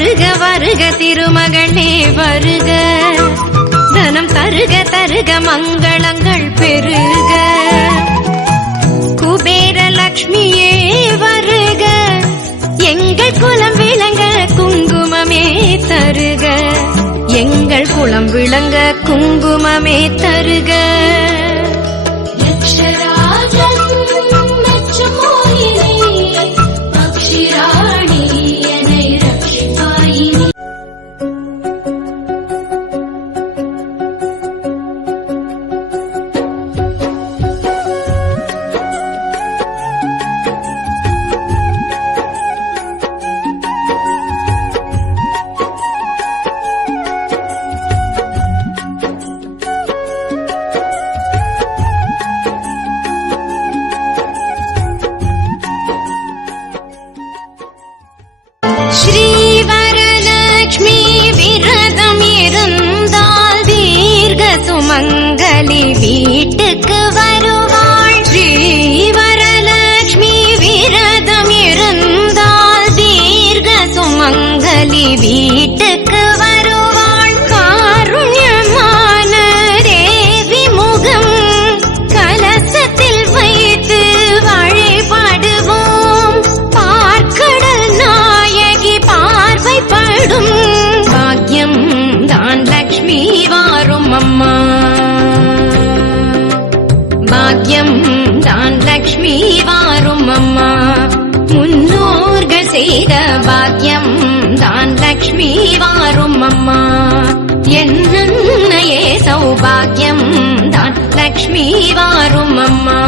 வருக வருக திருமகளே வருக. தனம் தருக தருக மங்களங்கள் பெருக. குபேர லக்ஷ்மியே வருக. எங்கள் குலம் விளங்க குங்குமமே தருக. எங்கள் குலம் விளங்க குங்குமமே தருக. சுமங்கலி வீட்டுக்கு வருவாள் காருண்யமான தேவி முகம் கலசத்தில் வைத்து வழிபடுவோம். பார்க்கடல் நாயகி பார்வைப்படும். பாக்யம் தான் லக்ஷ்மி வாரும் அம்மா. பாக்யம் தான் லக்ஷ்மி வா செய்த பாக்கியம் தான் லக்ஷ்மி வாரும் அம்மா. என்னையே சௌபாகியம் தான் லக்ஷ்மி வாரும் அம்மா.